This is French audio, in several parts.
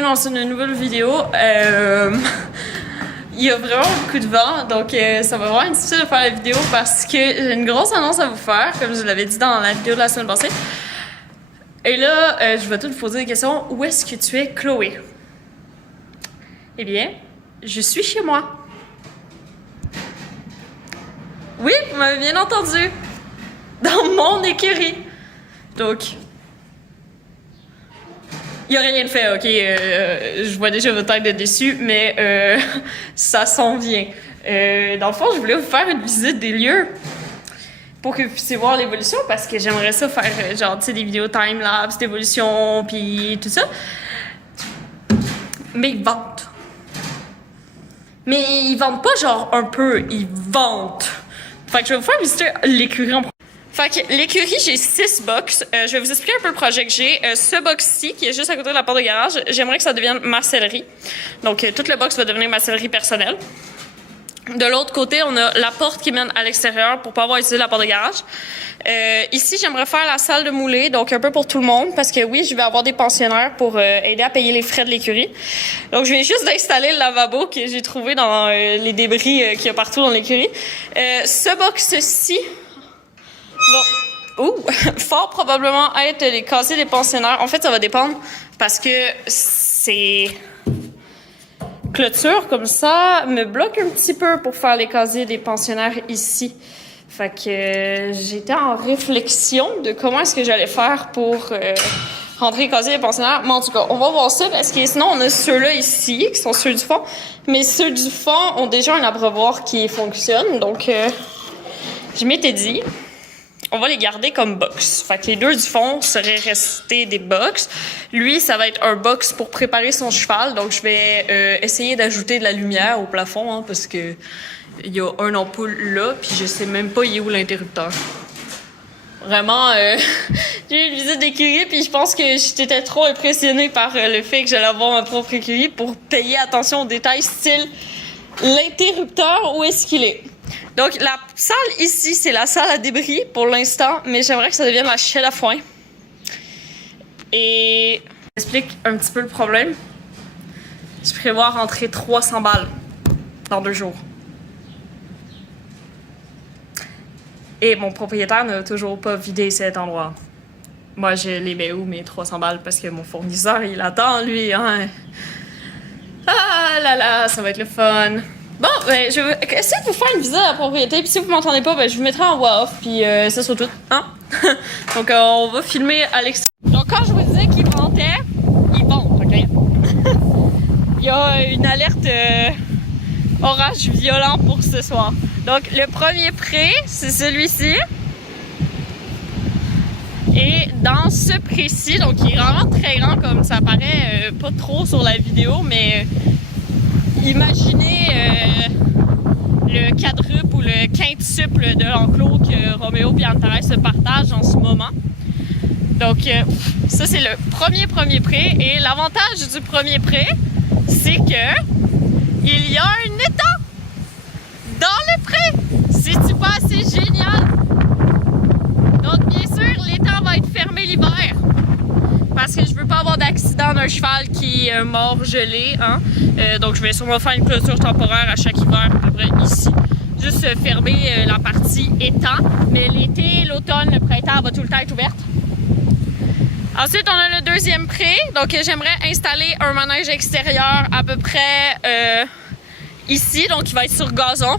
bienvenue dans une nouvelle vidéo. Il y a vraiment beaucoup de vent, donc ça va vraiment être difficile de faire la vidéo parce que j'ai une grosse annonce à vous faire, comme je l'avais dit dans la vidéo de la semaine passée. Et là, je vais tout vous poser des questions. Où est-ce que tu es, Chloé? Eh bien, je suis chez moi. Oui, vous m'avez bien entendu. Dans mon écurie. Donc, il n'y a rien de fait, ok? Je vois déjà votre tête de dessus, mais ça s'en vient. Dans le fond, je voulais vous faire une visite des lieux pour que vous puissiez voir l'évolution, parce que j'aimerais ça faire, genre, tu sais, des vidéos time-lapse d'évolution, puis tout ça. Mais ils vendent. Mais ils vendent pas genre un peu, ils vendent. Fait que je vais vous faire visiter l'écurie en premier. Fait que l'écurie, j'ai 6 box. Je vais vous expliquer un peu le projet que j'ai. Ce box-ci, qui est juste à côté de la porte de garage, j'aimerais que ça devienne ma sellerie. Donc, tout le box va devenir ma sellerie personnelle. De l'autre côté, on a la porte qui mène à l'extérieur pour pas avoir utilisé la porte de garage. Ici, j'aimerais faire la salle de moulée, donc un peu pour tout le monde, parce que oui, je vais avoir des pensionnaires pour aider à payer les frais de l'écurie. Donc, je viens juste d'installer le lavabo que j'ai trouvé dans les débris qu'il y a partout dans l'écurie. Ce box-ci va fort probablement être les casiers des pensionnaires. En fait, ça va dépendre parce que c'est clôture comme ça me bloque un petit peu pour faire les casiers des pensionnaires ici. Fait que j'étais en réflexion de comment est-ce que j'allais faire pour rentrer les casiers des pensionnaires. Mais en tout cas, on va voir ça parce que sinon, on a ceux-là ici qui sont ceux du fond. Mais ceux du fond ont déjà un abreuvoir qui fonctionne. Donc, je m'étais dit, on va les garder comme box. Fait que les deux du fond seraient restés des box. Lui, ça va être un box pour préparer son cheval. Donc, je vais essayer d'ajouter de la lumière au plafond, hein, parce que il y a un ampoule là, puis je sais même pas il est où l'interrupteur. Vraiment, j'ai eu une visite d'écurie, puis je pense que j'étais trop impressionnée par le fait que j'allais avoir ma propre écurie pour payer attention aux détails, style l'interrupteur, où est-ce qu'il est. Donc, la salle ici, c'est la salle à débris pour l'instant, mais j'aimerais que ça devienne la chaîne à foin. Et j'explique un petit peu le problème. Je prévois rentrer 300 balles dans 2 jours. Et mon propriétaire n'a toujours pas vidé cet endroit. Moi, je les mets où, mes 300 balles, parce que mon fournisseur, il attend, lui, hein. Ah là là, ça va être le fun. Bon, ben, je vais essayer de vous faire une visite à la propriété, puis si vous m'entendez pas, ben, je vous mettrai en voix off, puis ça sera tout, hein? Donc, on va filmer à l'extérieur. Donc, quand je vous disais qu'ils vendaient, ils vendent, OK? Il y a une alerte orage violent pour ce soir. Donc, le premier pré, c'est celui-ci. Et dans ce pré-ci, donc il est vraiment très grand, comme ça paraît pas trop sur la vidéo, mais imaginez le quadruple ou le quintuple de l'enclos que Roméo et Antares se partagent en ce moment. Donc, ça, c'est le premier pré. Et l'avantage du premier pré, c'est que il y a un étang dans le pré. C'est-tu pas assez génial? Donc, bien sûr, l'étang va être fermé l'hiver. Parce que je veux pas avoir d'accident d'un cheval qui est mort gelé. Hein? Donc, je vais sûrement faire une clôture temporaire à chaque hiver, à peu près ici. Juste fermer la partie étang. Mais l'été, l'automne, le printemps, elle va tout le temps être ouverte. Ensuite, on a le deuxième pré. Donc, j'aimerais installer un manège extérieur à peu près ici. Donc, il va être sur gazon.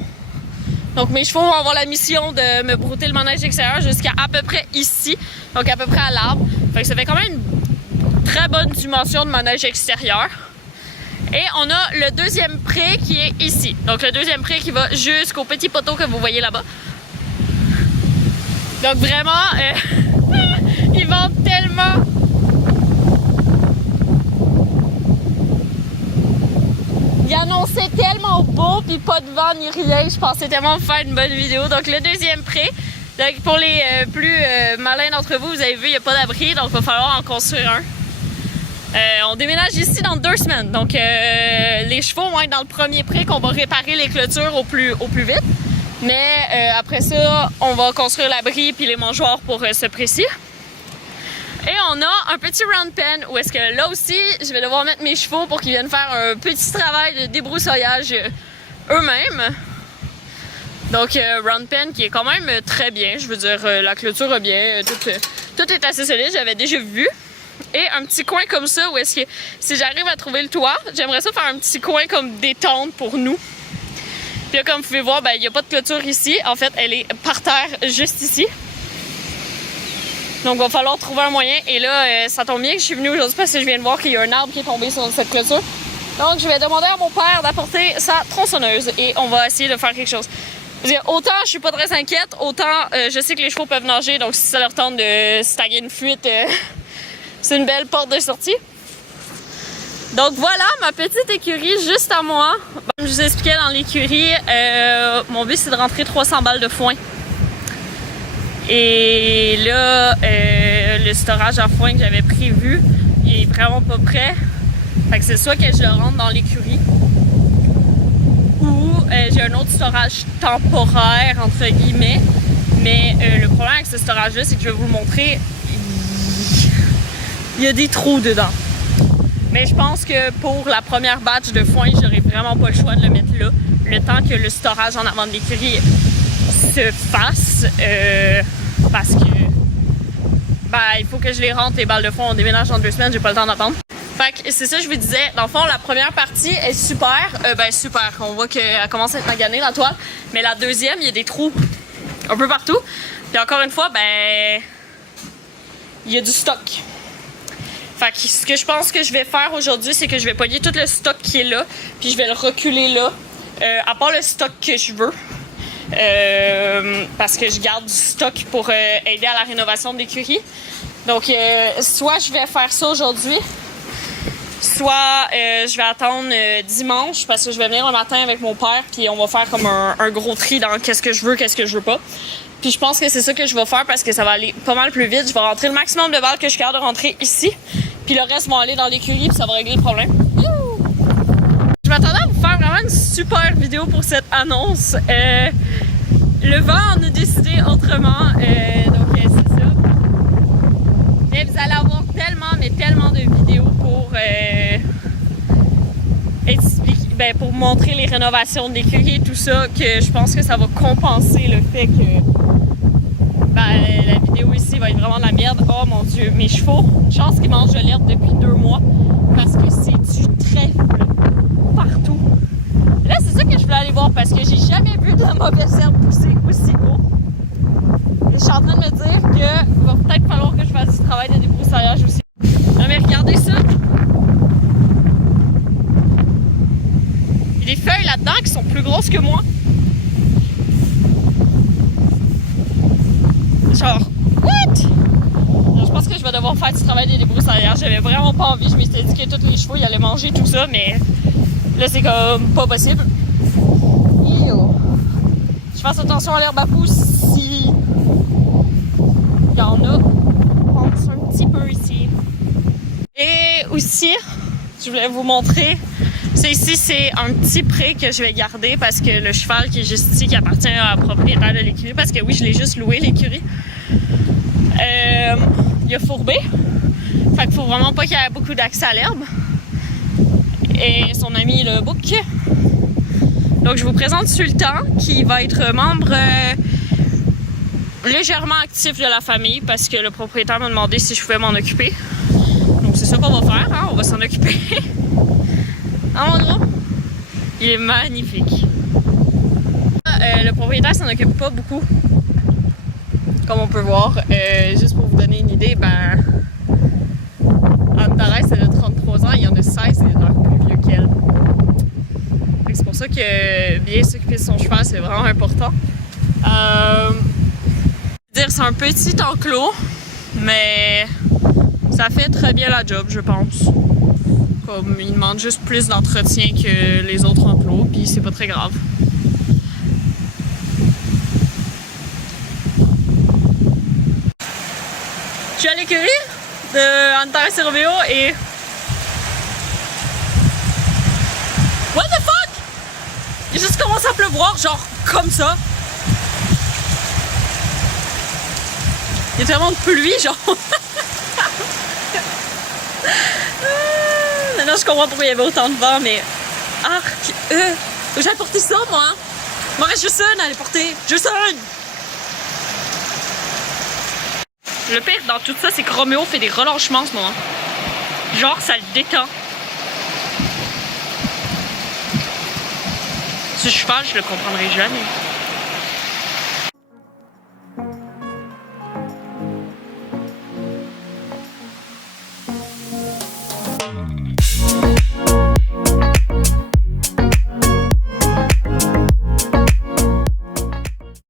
Donc, mes chevaux vont avoir la mission de me brouter le manège extérieur jusqu'à peu près ici. Donc, à peu près à l'arbre. Fait que ça fait quand même une très bonne dimension de manège extérieur. Et on a le deuxième pré qui est ici. Donc, le deuxième pré qui va jusqu'au petit poteau que vous voyez là-bas. Donc, vraiment, ils vendent tellement. Il annonçait tellement beau, puis pas de vent ni rien. Je pensais tellement faire une bonne vidéo. Donc, le deuxième pré. Donc, pour les plus malins d'entre vous, vous avez vu, il n'y a pas d'abri, donc il va falloir en construire un. On déménage ici dans 2 semaines. Donc, les chevaux vont être dans le premier pré qu'on va réparer les clôtures au plus vite. Mais après ça, on va construire l'abri puis les mangeoires pour ce pré-ci. Et on a un petit round pen où est-ce que là aussi, je vais devoir mettre mes chevaux pour qu'ils viennent faire un petit travail de débroussaillage eux-mêmes. Donc, round pen qui est quand même très bien. Je veux dire, la clôture va bien. Tout est assez solide, j'avais déjà vu. Et un petit coin comme ça où est-ce que si j'arrive à trouver le toit, j'aimerais ça faire un petit coin comme détente pour nous. Puis là, comme vous pouvez voir, ben, il n'y a pas de clôture ici. En fait, elle est par terre juste ici. Donc, il va falloir trouver un moyen. Et là, ça tombe bien que je suis venue aujourd'hui parce que je viens de voir qu'il y a un arbre qui est tombé sur cette clôture. Donc, je vais demander à mon père d'apporter sa tronçonneuse et on va essayer de faire quelque chose. Autant je suis pas très inquiète, autant je sais que les chevaux peuvent nager, donc si ça leur tente de se taguer une fuite, c'est une belle porte de sortie. Donc voilà ma petite écurie juste à moi. Comme je vous expliquais dans l'écurie, mon but c'est de rentrer 300 balles de foin. Et là, le storage à foin que j'avais prévu, il est vraiment pas prêt. Fait que c'est soit que je le rentre dans l'écurie, ou j'ai un autre storage temporaire, entre guillemets. Mais le problème avec ce storage-là, c'est que je vais vous le montrer, il y a des trous dedans. Mais je pense que pour la première batch de foin, j'aurais vraiment pas le choix de le mettre là. Le temps que le storage en avant de l'écurie se fasse. Parce que il faut que je les rentre, les balles de foin. On déménage dans 2 semaines, j'ai pas le temps d'attendre. Fait que c'est ça que je vous disais. Dans le fond, la première partie est super. Super. On voit qu'elle commence à être maganée, la toile. Mais la deuxième, il y a des trous un peu partout. Puis encore une fois, il y a du stock. Fait que ce que je pense que je vais faire aujourd'hui, c'est que je vais pogner tout le stock qui est là. Puis je vais le reculer là. À part le stock que je veux. Parce que je garde du stock pour aider à la rénovation de l'écurie. Donc, soit je vais faire ça aujourd'hui, soit je vais attendre dimanche parce que je vais venir le matin avec mon père puis on va faire comme un gros tri dans qu'est-ce que je veux pas. Puis je pense que c'est ça que je vais faire parce que ça va aller pas mal plus vite. Je vais rentrer le maximum de balles que je suis capable de rentrer ici. Puis le reste vont aller dans l'écurie puis ça va régler le problème. Je m'attendais à vous faire vraiment une super vidéo pour cette annonce. Le vent en a décidé autrement, donc c'est ça. Mais vous allez avoir tellement de vidéos pour expliquer, pour montrer les rénovations de l'écurie et tout ça, que je pense que ça va compenser le fait que la vidéo ici va être vraiment de la merde. Oh mon dieu, mes chevaux, une chance qu'ils mangent de l'herbe depuis 2 mois, parce que c'est du trèfle partout. Là, c'est ça que je voulais aller voir parce que j'ai jamais vu de la mauvaise herbe pousser aussi haut. Et je suis en train de me dire qu'il va peut-être falloir que je fasse du travail de débroussaillage aussi. Non, mais regardez ça! Il y a des feuilles là-dedans qui sont plus grosses que moi. Genre, what? Alors, je pense que je vais devoir faire du travail de débroussaillage. J'avais vraiment pas envie. Je m'étais dit que tous les chevaux ils allaient manger tout ça, mais là, c'est comme pas possible. Ew. Je fasse attention à l'herbe à pousser. Il y en a. On pense un petit peu ici. Et aussi, je voulais vous montrer. Ici, c'est un petit pré que je vais garder parce que le cheval qui est juste ici, qui appartient à la propriétaire de l'écurie, parce que oui, je l'ai juste loué, l'écurie. Il a fourbé. Fait qu'il faut vraiment pas qu'il y ait beaucoup d'accès à l'herbe. Et son ami le bouc. Donc je vous présente Sultan qui va être membre légèrement actif de la famille parce que le propriétaire m'a demandé si je pouvais m'en occuper. Donc c'est ça qu'on va faire, hein? On va s'en occuper. Ah mon gros, il est magnifique. Le propriétaire s'en occupe pas beaucoup, comme on peut voir. Juste pour vous donner une idée, Antares elle a 33 ans, il y en a 16 et il est plus vieux qu'elle. C'est pour ça que bien s'occuper de son cheval, c'est vraiment important. C'est un petit enclos, mais ça fait très bien la job, je pense. Comme il demande juste plus d'entretien que les autres enclos, puis c'est pas très grave. Je suis à l'écurie de Antares et Romeo et... What the fuck? Il a juste commencé à pleuvoir, genre comme ça. Il y a tellement de pluie, genre. Maintenant, je comprends pourquoi il y avait autant de vent, mais... Arc! J'ai apporté ça, moi! Moi, reste juste une à aller porter! Juste une! Le pire dans tout ça, c'est que Roméo fait des relâchements en ce moment. Genre, ça le détend. Si je suis pas, je le comprendrai jamais.